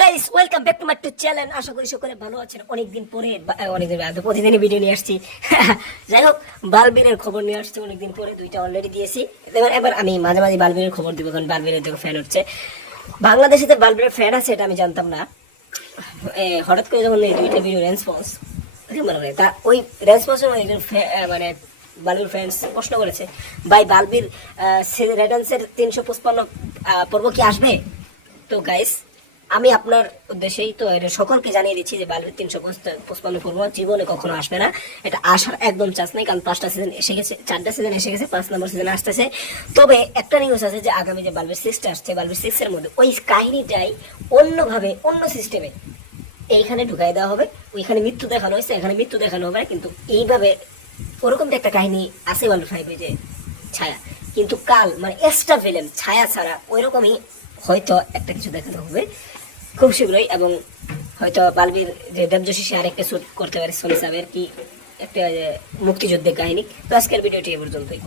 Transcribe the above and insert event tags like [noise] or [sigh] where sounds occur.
Guys welcome back to my to channel আশা করি সকলে ভালো আছেন। অনেকদিন পরে অনেকদিন প্রতিদিনই ভিডিও নিয়ে আসছি। [laughs] যাই হোক, বালবীরের খবর নিয়ে আসছি অনেকদিন পরে, দুইটা অলরেডি দিয়েছি। এবার এবার আমি মাঝে মাঝে বালবীরের খবর দিব, কারণ দেখো ফ্যান হচ্ছে। বাংলাদেশে তো বালবীরের ফ্যান আছে, এটা আমি জানতাম না। হঠাৎ করে যখন এই দুইটা ভিডিও রেসপন্স মনে তা ওই রেসপন্সের একজন মানে বালবীর ফ্রেন্ডস প্রশ্ন করেছে, ভাই, বালবীর রেডান্সের তিনশো পঁচপান্ন পর্ব কি আসবে? তো গাইস আমি আপনার উদ্দেশ্যেই তো এটা সকলকে জানিয়ে দিচ্ছি যে বালবীর তিনশো পঁচপান্ন পর্ব জীবনে কখনো আসবে না। এটা আসার একদম চান্স নেই, কারণ পাঁচটা সিজন এসে গেছে, চারটা সিজন এসে গেছে, পাঁচ নম্বর সিজন আসতেছে। তবে একটা নিউজ আছে যে আগামী যে বালবীর সিক্সটা আসছে বালবীর সিক্সের মধ্যে ওই কাহিনীটাই অন্যভাবে, অন্য সিস্টেমে এইখানে ঢুকাই দেওয়া হবে। ওইখানে মৃত্যু দেখানো হয়েছে, এখানে মৃত্যু দেখানো হবে কিন্তু এইভাবে ওরকম একটা কাহিনী আছে ওয়ার্ল্ড ফাইভে যে ছায়া। কিন্তু কাল মানে এক্সট্রা ফিল্ম ছায়া ছাড়া ওইরকমই হয়তো একটা কিছু দেখানো হবে। খুব শীঘ্রই এবং হয়তো বালবীর যে দেবজোশী সে আরেকটা শ্যুট করতে পারে সোনি সাহেবের কি একটা মুক্তিযুদ্ধের কাহিনী। তো আজকের ভিডিওটি এ পর্যন্তই।